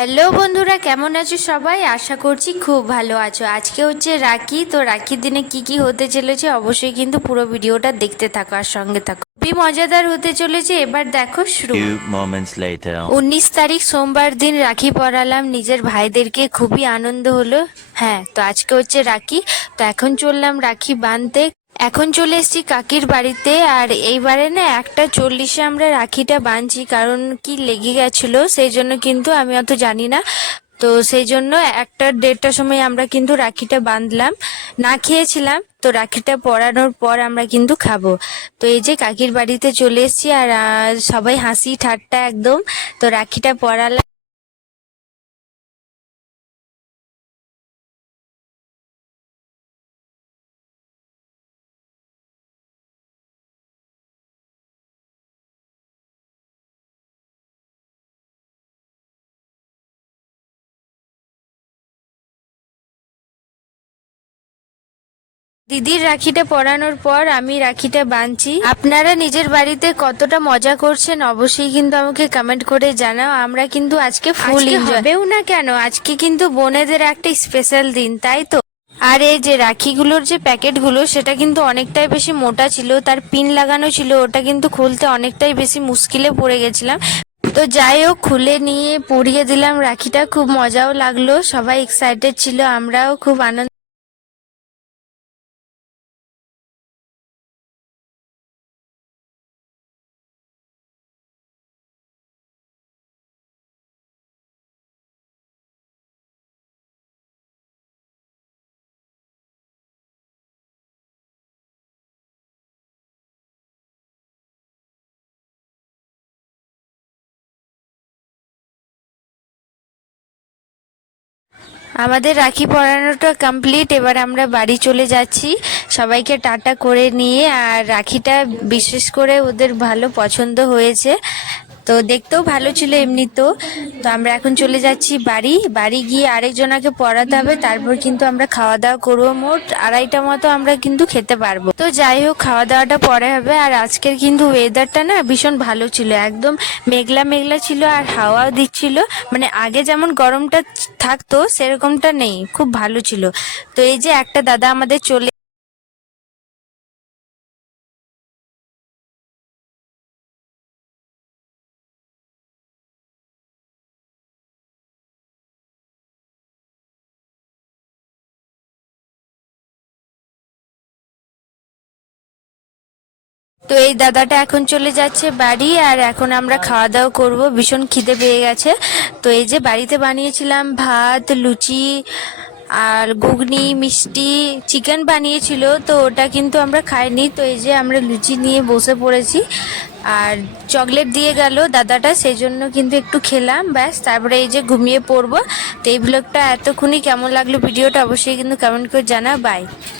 Hello বন্ধুরা, কেমন আছো সবাই? আশা করছি খুব ভালো আছো। আজকে হচ্ছে রাখি, তো রাখির দিনে কি কি হতে চলেছে অবশ্যই কিন্তু পুরো ভিডিওটা দেখতে থাকো আর সঙ্গে থাকো, খুবই মজাদার হতে চলেছে। এবার দেখো শুরু। 19 তারিখ সোমবার দিন রাখি পরালাম নিজের ভাইদেরকে, খুবই আনন্দ হলো। হ্যাঁ, তো আজকে হচ্ছে রাখি, তো এখন চললাম রাখি বাঁধতে। এখন চলে এসেছি কাকির বাড়িতে, আর এইবারে না 1:40-এ আমরা রাখিটা বাঁধছি, কারণ কি লেগে গেছিল সেই জন্য, কিন্তু আমি অত জানি না। তো সেই জন্য 1:30টার সময় আমরা কিন্তু রাখিটা বাঁধলাম, না খেয়েছিলাম। তো রাখিটা পরানোর পর আমরা কিন্তু খাবো। তো এই যে কাকির বাড়িতে চলে এসেছি, আর সবাই হাসি ঠাট্টা একদম। তো রাখিটা পরালাম। দিদির রাখিটা পরানোর পর আমি রাখিটা বাঁধছি। আপনারা নিজের বাড়িতে কতটা মজা করছেন অবশ্যই কিন্তু আমাকে কমেন্ট করে জানাও। আমরা কিন্তু আজকে ফুল এনজয় হবেও না কেন, আজকে কিন্তু বোনেদের একটা স্পেশাল দিন, তাই তো। আর এই যে রাখিগুলোর যে প্যাকেটগুলো সেটা কিন্তু অনেকটাই বেশি মোটা ছিল, তার পিন লাগানো ছিল, ওটা কিন্তু খুলতে অনেকটাই বেশি মুশকিলে পড়ে গেছিলাম। তো যাই হোক, খুলে নিয়ে পরিয়ে দিলাম রাখিটা, খুব মজাও লাগলো, সবাই এক্সাইটেড ছিল, আমরাও খুব আনন্দ। আমাদের রাখি পরানোটা কমপ্লিট, এবার আমরা বাড়ি চলে যাচ্ছি সবাইকে টাটা করে নিয়ে। আর রাখিটা বিশেষ করে ওদের ভালো পছন্দ হয়েছে, তো দেখতেও ভালো ছিল এমনিতেও। তো আমরা এখন চলে যাচ্ছি বাড়ি। বাড়ি গিয়ে আরেকজনাকে পড়াতে হবে, তারপর কিন্তু আমরা খাওয়া দাওয়া করবো। মোট 2:30টা মতো আমরা কিন্তু খেতে পারবো। তো যাই হোক, খাওয়া দাওয়াটা পরে হবে। আর আজকের কিন্তু ওয়েদারটা না ভীষণ ভালো ছিল, একদম মেঘলা মেঘলা ছিল, আর হাওয়াও দিচ্ছিল। মানে আগে যেমন গরমটা থাকতো সেরকমটা নেই, খুব ভালো ছিল। তো এই যে একটা দাদা আমাদের চলে। তো এই দাদাটা এখন চলে যাচ্ছে বাড়ি, আর এখন আমরা খাওয়া দাওয়া করবো, ভীষণ খিদে পেয়ে গেছে। তো এই যে বাড়িতে বানিয়েছিলাম ভাত, লুচি, আর ঘুগনি, মিষ্টি, চিকেন বানিয়েছিল, তো ওটা কিন্তু আমরা খাইনি। তো এই যে আমরা লুচি নিয়ে বসে পড়েছি, আর চকলেট দিয়ে গেল দাদাটা, সেই জন্য কিন্তু একটু খেলাম, ব্যাস, তারপরে এই যে ঘুমিয়ে পড়বো। তো এই ব্লগটা এতক্ষণই কেমন লাগলো ভিডিওটা অবশ্যই কিন্তু কমেন্ট করে জানা। বাই।